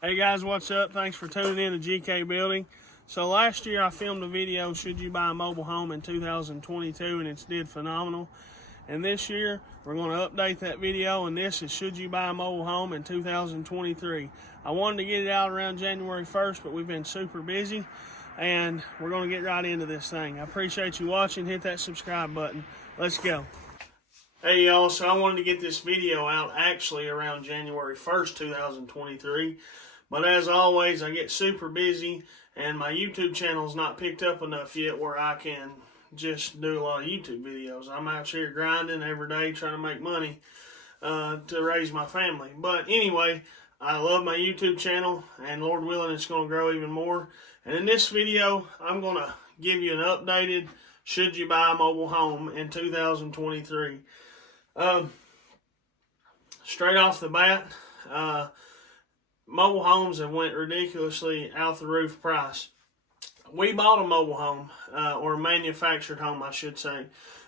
Hey guys, what's up? Thanks for tuning in to GK Building. So last year I filmed a video, Should You Buy a Mobile Home in 2022, and it's did phenomenal. And this year we're going to update that video, and this is Should You Buy a Mobile Home in 2023. I wanted to get it out around January 1st, but we've been super busy, and we're going to get right into this thing. I appreciate you watching. Hit that subscribe button. Let's go. Hey y'all, so I wanted to get this video out actually around January 1st, 2023. But as always, I get super busy, and my YouTube channel's not picked up enough yet where I can just do a lot of YouTube videos. I'm out here grinding every day trying to make money to raise my family. But anyway, I love my YouTube channel, and Lord willing, it's going to grow even more. And in this video, I'm going to give you an updated Should You Buy a Mobile Home in 2023. Straight off the bat, mobile homes have went ridiculously out the roof price. We bought a mobile home, or a manufactured home, I should say.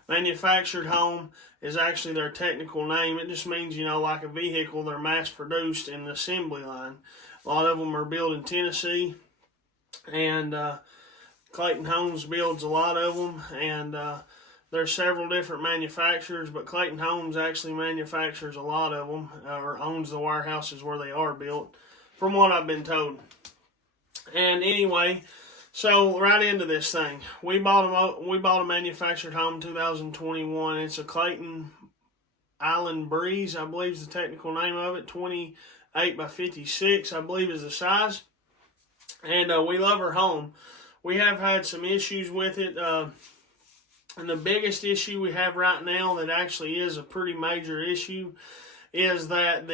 Manufactured home is actually their technical name. It just means, you know, like a vehicle, they're mass produced in the assembly line. A lot of them are built in Tennessee, and Clayton Homes builds a lot of them, and there's several different manufacturers, but Clayton Homes actually manufactures a lot of them, or owns the warehouses where they are built, from what I've been told. And anyway, so right into this thing. We bought a manufactured home in 2021. It's a Clayton Island Breeze, I believe is the technical name of it. 28 by 56, I believe is the size. And we love our home. We have had some issues with it. And the biggest issue we have right now that actually is a pretty major issue is that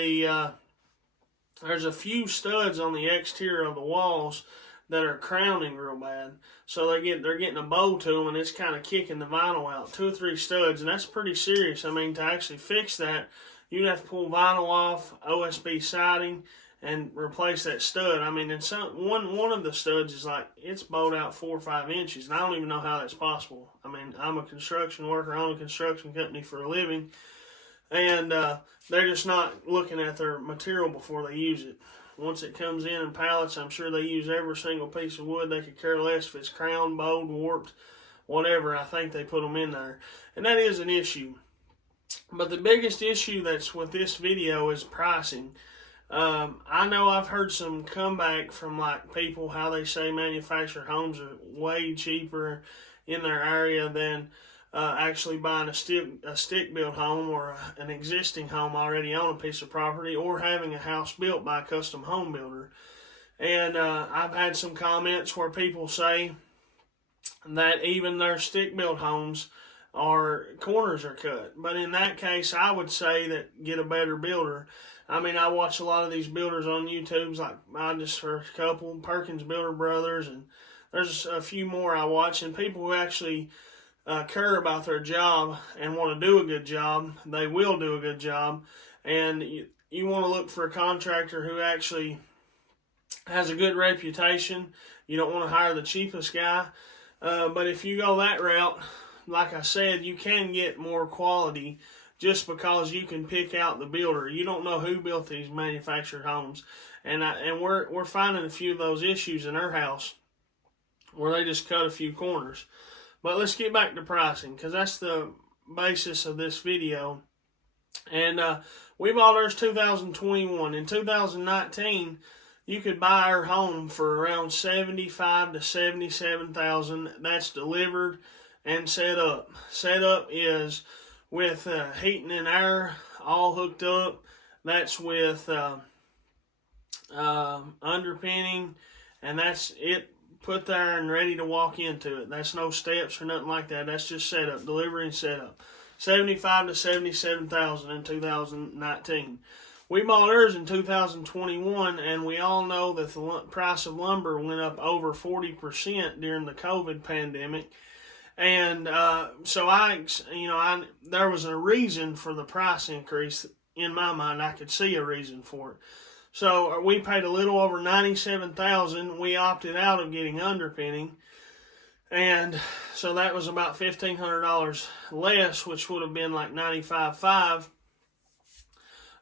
there's a few studs on the exterior of the walls that are crowning real bad. So they're getting a bow to them, and it's kind of kicking the vinyl out. 2 or 3 studs, and that's pretty serious. I mean, to actually fix that, you'd have to pull vinyl off, OSB siding, and replace that stud. I mean, and one of the studs is like, it's bowed out 4 or 5 inches, and I don't even know how that's possible. I mean, I'm a construction worker, I own a construction company for a living, and they're just not looking at their material before they use it. Once it comes in pallets, I'm sure they use every single piece of wood. They could care less if it's crowned, bowed, warped, whatever. I think they put them in there, and that is an issue. But the biggest issue that's with this video is pricing. I know I've heard some comeback from like people how they say manufactured homes are way cheaper in their area than actually buying a stick-built home or an existing home already on a piece of property, or having a house built by a custom home builder. And I've had some comments where people say that even their stick-built homes corners are cut. But in that case, I would say that get a better builder. I mean, I watch a lot of these builders on YouTube, like I just for a couple, Perkins Builder Brothers, and there's a few more I watch, and people who actually care about their job and want to do a good job, they will do a good job. And you want to look for a contractor who actually has a good reputation. You don't want to hire the cheapest guy. But if you go that route, like I said, you can get more quality just because you can pick out the builder. You don't know who built these manufactured homes. And we're finding a few of those issues in our house where they just cut a few corners. But let's get back to pricing, because that's the basis of this video. And we bought ours 2021. In 2019, you could buy our home for around $75,000 to $77,000. That's delivered and set up. Set up is with heating and air all hooked up. That's with underpinning, and that's it put there and ready to walk into it. That's no steps or nothing like that. That's just setup, delivery and setup. $75,000 to $77,000 in 2019. We bought ours in 2021, and we all know that the price of lumber went up over 40% during the COVID pandemic. And so there was a reason for the price increase. In my mind, I could see a reason for it. So we paid a little over $97,000. We opted out of getting underpinning, and so that was about $1,500 less, which would have been like $95,500.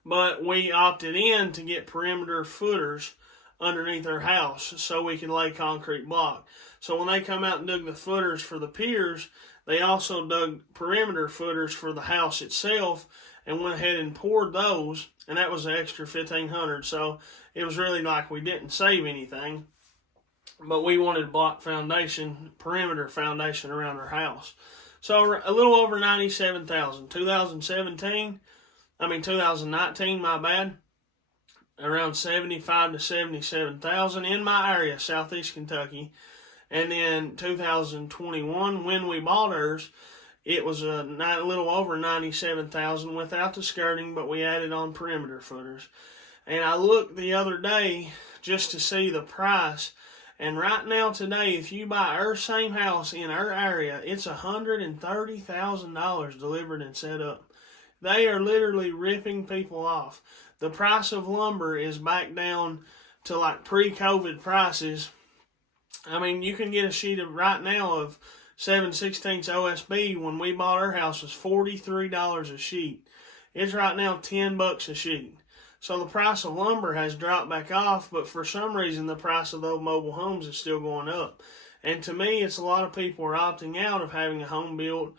But we opted in to get perimeter footers underneath our house so we can lay concrete block. So when they come out and dug the footers for the piers, they also dug perimeter footers for the house itself and went ahead and poured those, and that was an extra $1,500. So it was really like we didn't save anything, but we wanted block foundation, perimeter foundation around our house. So a little over $97,000. 2019, my bad, around $75,000 to $77,000 in my area, Southeast Kentucky. And then 2021, when we bought ours, it was a little over $97,000 without the skirting, but we added on perimeter footers. And I looked the other day just to see the price. And right now today, if you buy our same house in our area, it's $130,000 delivered and set up. They are literally ripping people off. The price of lumber is back down to like pre-COVID prices. I mean, you can get a sheet of right now of 7/16 OSB. When we bought our house, was $43 a sheet. It's right now $10 a sheet. So the price of lumber has dropped back off, but for some reason the price of those mobile homes is still going up. And to me, it's a lot of people are opting out of having a home built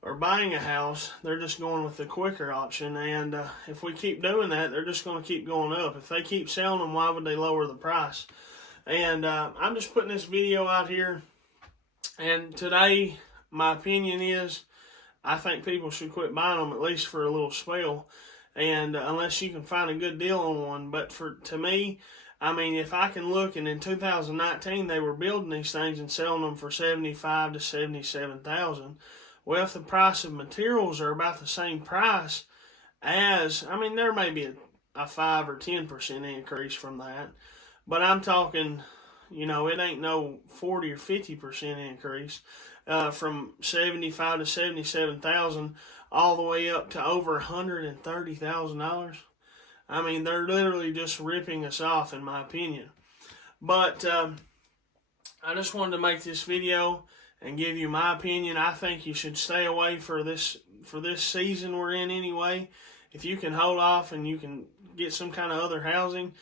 or buying a house. They're just going with the quicker option. And if we keep doing that, they're just going to keep going up. If they keep selling them, why would they lower the price? And I'm just putting this video out here. And today, my opinion is, I think people should quit buying them, at least for a little spell. And unless you can find a good deal on one. But to me, I mean, if I can look, and in 2019, they were building these things and selling them for $75,000 to $77,000. Well, if the price of materials are about the same price as, I mean, there may be a 5 or 10% increase from that. But I'm talking, you know, it ain't no 40 or 50% increase from $75,000 to $77,000 all the way up to over $130,000. I mean, they're literally just ripping us off, in my opinion. But I just wanted to make this video and give you my opinion. I think you should stay away for this season we're in anyway. If you can hold off and you can get some kind of other housing,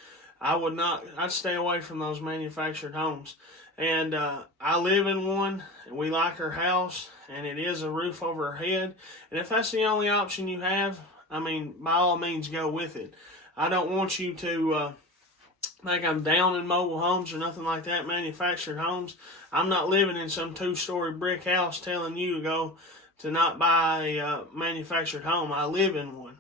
I'd stay away from those manufactured homes. And I live in one, and we like our house, and it is a roof over our head. And if that's the only option you have, I mean, by all means, go with it. I don't want you to think I'm down in mobile homes or nothing like that, manufactured homes. I'm not living in some 2-story brick house telling you to not buy a manufactured home. I live in one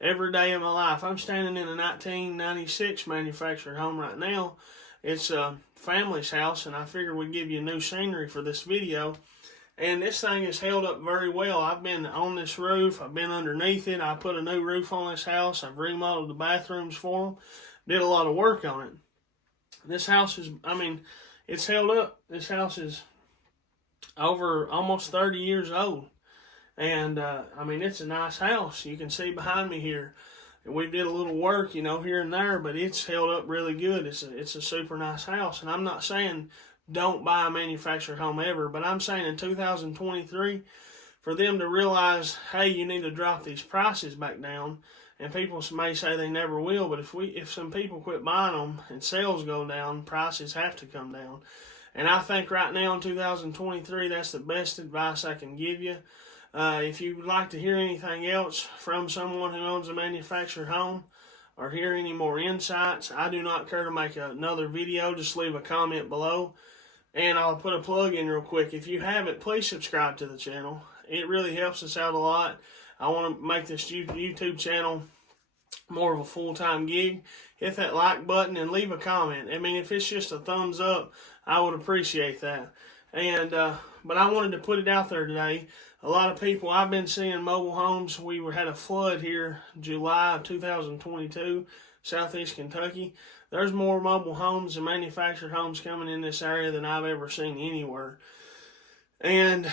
every day of my life. I'm standing in a 1996 manufactured home right now. It's a family's house, and I figured we'd give you new scenery for this video. And this thing has held up very well. I've been on this roof. I've been underneath it. I put a new roof on this house. I've remodeled the bathrooms for them. Did a lot of work on it. This house is, I mean, it's held up. This house is over almost 30 years old. And, I mean, it's a nice house. You can see behind me here. We did a little work, you know, here and there, but it's held up really good. It's a super nice house. And I'm not saying don't buy a manufactured home ever, but I'm saying in 2023, for them to realize, hey, you need to drop these prices back down. And people may say they never will, but if some people quit buying them and sales go down, prices have to come down. And I think right now in 2023, that's the best advice I can give you. If you would like to hear anything else from someone who owns a manufactured home or hear any more insights, I do not care to make another video. Just leave a comment below. And I'll put a plug in real quick. If you haven't, please subscribe to the channel. It really helps us out a lot. I want to make this YouTube channel more of a full-time gig. Hit that like button and leave a comment. I mean, if it's just a thumbs up, I would appreciate that. And but I wanted to put it out there today. A lot of people, I've been seeing mobile homes. We had a flood here July of 2022, Southeast Kentucky. There's more mobile homes and manufactured homes coming in this area than I've ever seen anywhere. And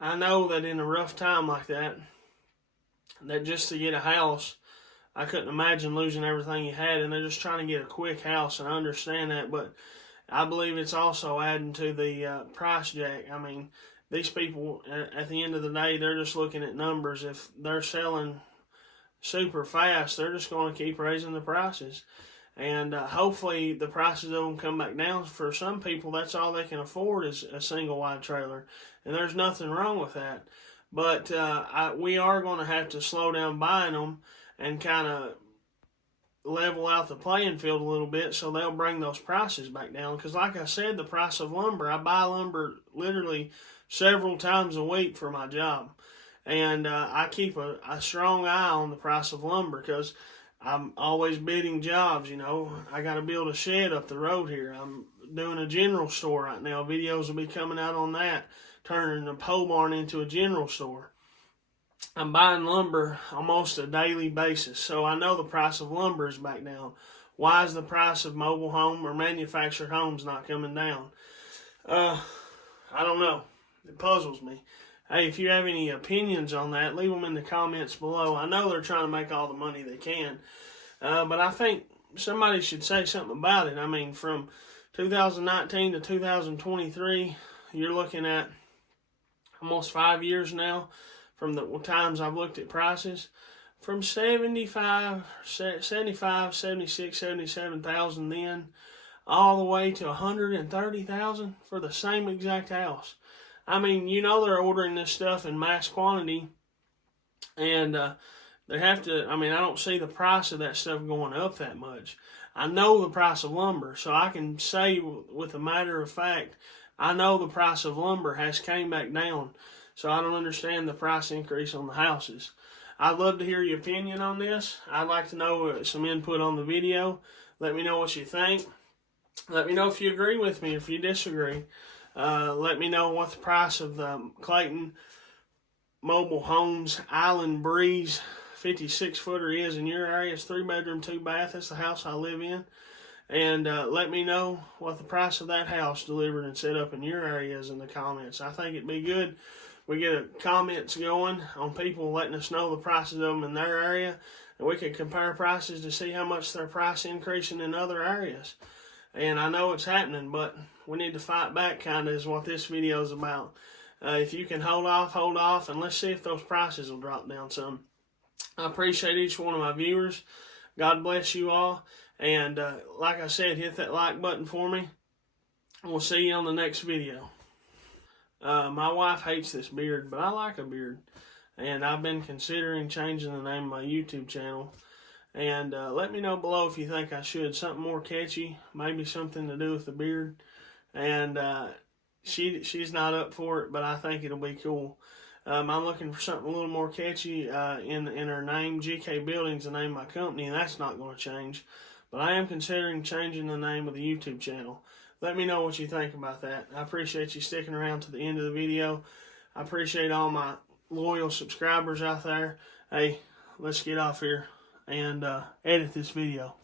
I know that in a rough time like that just to get a house, I couldn't imagine losing everything you had, and they're just trying to get a quick house, and I understand that, but I believe it's also adding to the price jack. I mean, these people, at the end of the day, they're just looking at numbers. If they're selling super fast, they're just going to keep raising the prices. And hopefully the prices of them come back down. For some people, that's all they can afford is a single wide trailer. And there's nothing wrong with that. But we are going to have to slow down buying them and kind of level out the playing field a little bit so they'll bring those prices back down. Because like I said, the price of lumber, I buy lumber literally several times a week for my job. And I keep a strong eye on the price of lumber because I'm always bidding jobs, you know. I got to build a shed up the road here. I'm doing a general store right now. Videos will be coming out on that, turning a pole barn into a general store. I'm buying lumber almost a daily basis, so I know the price of lumber is back down. Why is the price of mobile home or manufactured homes not coming down? I don't know. It puzzles me. Hey, if you have any opinions on that, leave them in the comments below. I know they're trying to make all the money they can, but I think somebody should say something about it. I mean, from 2019 to 2023, you're looking at almost 5 years now from the times I've looked at prices. From 75, 76, 77,000 then, all the way to 130,000 for the same exact house. I mean, you know they're ordering this stuff in mass quantity, and they have to, I mean, I don't see the price of that stuff going up that much. I know the price of lumber, so I can say with a matter of fact, I know the price of lumber has came back down, so I don't understand the price increase on the houses. I'd love to hear your opinion on this. I'd like to know some input on the video. Let me know what you think. Let me know if you agree with me, if you disagree. Let me know what the price of the Clayton Homes Island Breeze 56-footer is in your area. It's 3-bedroom, 2-bath. That's the house I live in. And let me know what the price of that house delivered and set up in your area is in the comments. I think it'd be good. We get comments going on people letting us know the prices of them in their area. And we can compare prices to see how much their price increasing in other areas. And I know it's happening, but we need to fight back, kind of, is what this video is about. If you can hold off, and let's see if those prices will drop down some. I appreciate each one of my viewers. God bless you all. And like I said, hit that like button for me. We'll see you on the next video. My wife hates this beard, but I like a beard. And I've been considering changing the name of my YouTube channel. And let me know below if you think I should. Something more catchy, maybe something to do with the beard. And she's not up for it, but I think it'll be cool. I'm looking for something a little more catchy in her name. GK Building's the name of my company, and that's not going to change. But I am considering changing the name of the YouTube channel. Let me know what you think about that. I appreciate you sticking around to the end of the video. I appreciate all my loyal subscribers out there. Hey, let's get off here and edit this video.